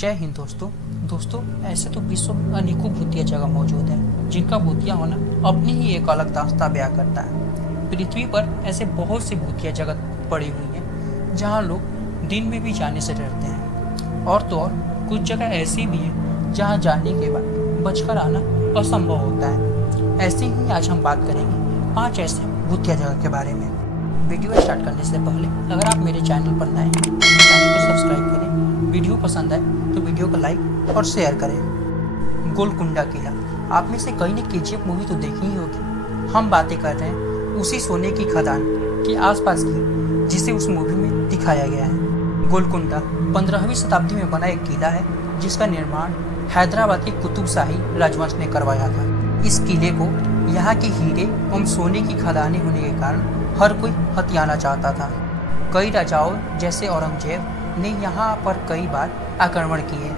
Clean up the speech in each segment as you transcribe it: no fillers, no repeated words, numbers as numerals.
जय हिंद दोस्तों ऐसे तो विश्व में अनेकों भूतिया जगह मौजूद है जिनका भूतिया होना अपनी ही एक अलग दास्तां बयां करता है। पृथ्वी पर ऐसे बहुत सी भूतिया जगह पड़ी हुई हैं जहां लोग दिन में भी जाने से डरते हैं, और तो और कुछ जगह ऐसी भी हैं जहां जाने के बाद बचकर आना असंभव होता है। ऐसे ही आज हम बात करेंगे 5 ऐसे भूतिया जगह के बारे में। वीडियो स्टार्ट करने से पहले अगर आप मेरे चैनल पर नए हैं तो चैनल को सब्सक्राइब करें, वीडियो पसंद आए तो वीडियो को लाइक और शेयर करें। गोलकुंडा किला, आप में से कई ने केजीएफ मूवी तो देखी ही होगी। हम बातें कर रहे हैं उसी सोने की खदान के आसपास की जिसे उस मूवी में दिखाया गया है। गोलकुंडा 15वीं शताब्दी में बना एक किला है जिसका निर्माण हैदराबाद के कुतुब शाही राजवंश ने करवाया था। इस किले को यहाँ के हीरे एवं सोने की खदानें होने के कारण हर कोई हथियाना चाहता था। कई राजाओं जैसे औरंगजेब ने यहाँ पर कई बार आक्रमण किए,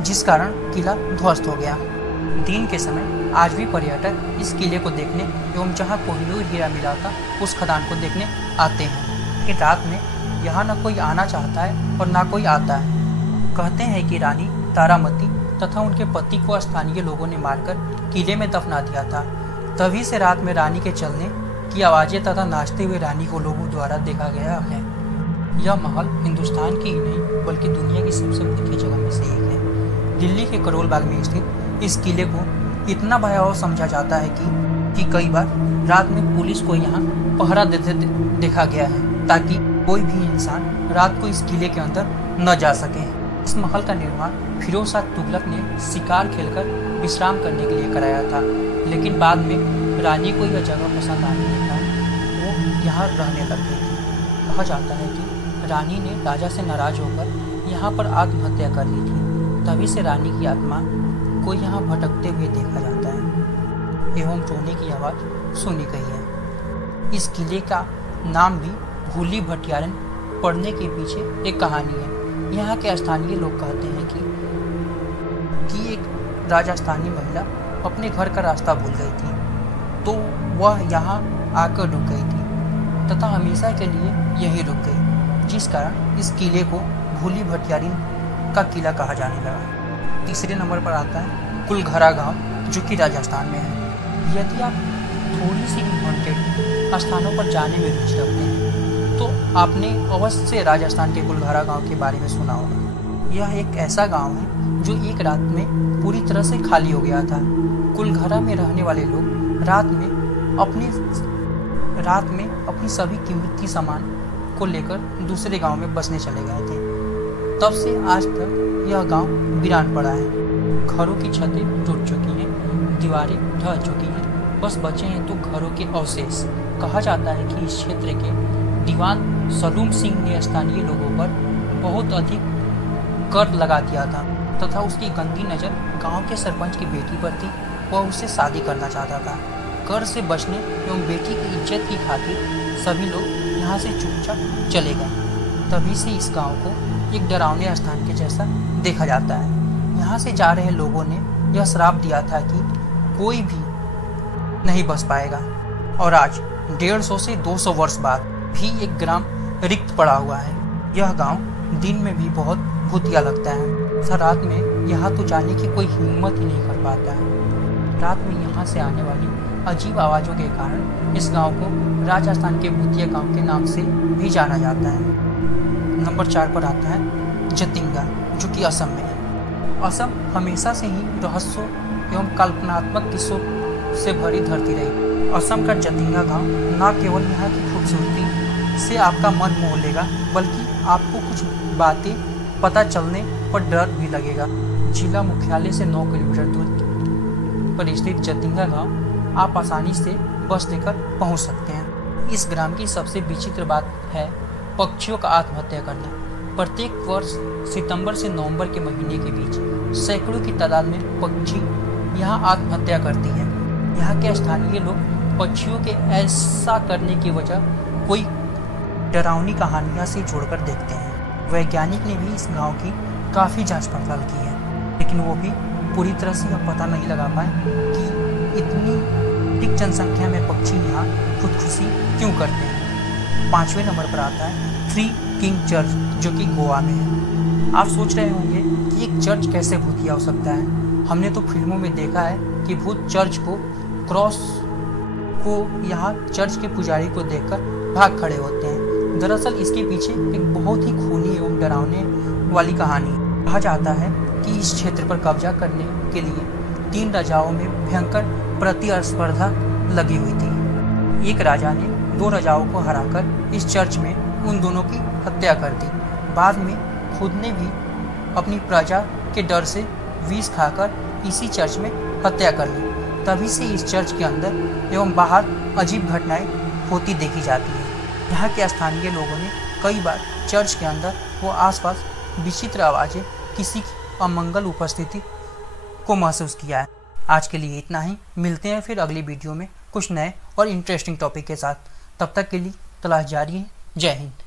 जिस कारण किला ध्वस्त हो गया। दिन के समय आज भी पर्यटक इस किले को देखने एवं जहाँ कोहिनूर हीरा मिला था उस खदान को देखने आते हैं। कि रात में यहाँ न कोई आना चाहता है और न कोई आता है। कहते हैं कि रानी तारामती तथा उनके पति को स्थानीय लोगों ने मारकर किले में दफना दिया था। तभी से रात में रानी के चलने की आवाज़ें तथा नाचते हुए रानी को लोगों द्वारा देखा गया है। यह महल हिंदुस्तान की ही नहीं बल्कि दुनिया की सबसे भूतिया जगह में से एक है। दिल्ली के करोल बाग में स्थित इस किले को इतना भयावह समझा जाता है कि कई बार रात में पुलिस को यहाँ पहरा देते देखा गया है ताकि कोई भी इंसान रात को इस किले के अंदर न जा सके। इस महल का निर्माण फिरोज शाह तुगलक ने शिकार खेलकर विश्राम करने के लिए कराया था, लेकिन बाद में रानी को यह जगह पसंद आने के कारण वो यहाँ रहने लग गई थी। कहा जाता है कि रानी ने राजा से नाराज होकर यहाँ पर आत्महत्या कर ली थी। तभी से रानी की आत्मा को यहाँ भटकते हुए देखा जाता है एवं रोने की आवाज़ सुनी गई है। इस किले का नाम भी भूली भटियारन पड़ने के पीछे एक कहानी है। यहाँ के स्थानीय लोग कहते हैं कि एक राजस्थानी महिला अपने घर का रास्ता भूल गई थी, तो वह यहाँ आकर रुक गई थी तथा हमेशा के लिए यहीं रुक गई, जिस कारण इस किले को भूली भटियारिन का किला कहा जाने लगा। तीसरे नंबर पर आता है कुलघरा गांव, जो कि राजस्थान में है। यदि आप थोड़ी सी भी हॉन्टेड स्थानों पर जाने में रुचि रखते हैं तो आपने अवश्य राजस्थान के कुलघरा गांव के बारे में सुना होगा। यह एक ऐसा गांव है जो एक रात में पूरी तरह से खाली हो गया था। कुलघरा में रहने वाले लोग रात में अपनी सभी कीमती सामान को लेकर दूसरे गांव में बसने चले गए थे। तब से आज तक यह गांव वीरान पड़ा है। घरों की छतें टूट चुकी हैं, दीवारें ढह चुकी हैं, बस बचे हैं तो घरों के अवशेष। कहा जाता है कि इस क्षेत्र के दीवान सलूम सिंह ने स्थानीय लोगों पर बहुत अधिक कर लगा दिया था तथा उसकी गंदी नज़र गांव के सरपंच की बेटी पर थी। वह उससे शादी करना चाहता था। कर से बचने एवं बेटी की इज्जत की खातिर सभी लोग यहाँ से चुपचाप चले गए। तभी से इस गांव को एक डरावने स्थान के जैसा देखा जाता है। यहाँ से जा रहे लोगों ने यह श्राप दिया था कि कोई भी नहीं बच पाएगा, और आज 150 से 200 वर्ष बाद भी एक ग्राम रिक्त पड़ा हुआ है। यह गांव दिन में भी बहुत भूतिया लगता है। रात में यहाँ तो जाने की कोई हिम्मत ही नहीं कर पाता है। रात में यहाँ से आने वाली अजीब आवाज़ों के कारण इस गांव को राजस्थान के भूतिया गांव के नाम से भी जाना जाता है। नंबर 4 पर आता है जतिंगा, जो कि असम में है। असम हमेशा से ही रहस्यों एवं कल्पनात्मक किस्सों से भरी धरती रही। असम का जतिंगा गांव न केवल यहाँ की खूबसूरती से आपका मन मोह लेगा, बल्कि आपको कुछ बातें पता चलने पर डर भी लगेगा। जिला मुख्यालय से 9 किलोमीटर दूर पर स्थित जतिंगा गांव आप आसानी से बस लेकर पहुंच सकते हैं। इस ग्राम की सबसे विचित्र बात है पक्षियों का आत्महत्या करना। प्रत्येक वर्ष सितंबर से नवंबर के महीने के बीच सैकड़ों की तादाद में पक्षी यहाँ आत्महत्या करती है। यहाँ के स्थानीय लोग पक्षियों के ऐसा करने की वजह कोई डरावनी कहानियाँ से जोड़कर देखते हैं। वैज्ञानिक ने भी इस गांव की काफ़ी जांच पड़ताल की है, लेकिन वो भी पूरी तरह से यह पता नहीं लगा पाए कि इतनी अधिक जनसंख्या में पक्षी यहाँ खुदकुशी क्यों करते हैं। 5वें नंबर पर आता है 3 किंग चर्च जो कि गोवा में है। आप सोच रहे होंगे कि एक चर्च कैसे भूतिया हो सकता है। हमने तो फिल्मों में देखा है कि भूत चर्च को क्रॉस को यहाँ चर्च के पुजारी को देखकर भाग खड़े होते हैं। दरअसल इसके पीछे एक बहुत ही खूनी एवं डरावने वाली कहानी। कहा जाता है कि इस क्षेत्र पर कब्जा करने के लिए 3 राजाओं में भयंकर प्रतिस्पर्धा लगी हुई थी। एक राजा ने 2 राजाओं को हराकर इस चर्च में उन दोनों की हत्या कर दी। बाद में खुद ने भी अपनी प्रजा के डर से विष खाकर इसी चर्च में हत्या कर ली। तभी से इस चर्च के अंदर एवं बाहर अजीब घटनाएं होती देखी जाती हैं। यहाँ के स्थानीय लोगों ने कई बार चर्च के अंदर व आसपास विचित्र आवाज़ें, किसी की अमंगल उपस्थिति को महसूस किया है। आज के लिए इतना ही। मिलते हैं फिर अगली वीडियो में कुछ नए और इंटरेस्टिंग टॉपिक के साथ। तब तक के लिए तलाश जारी है। जय हिंद।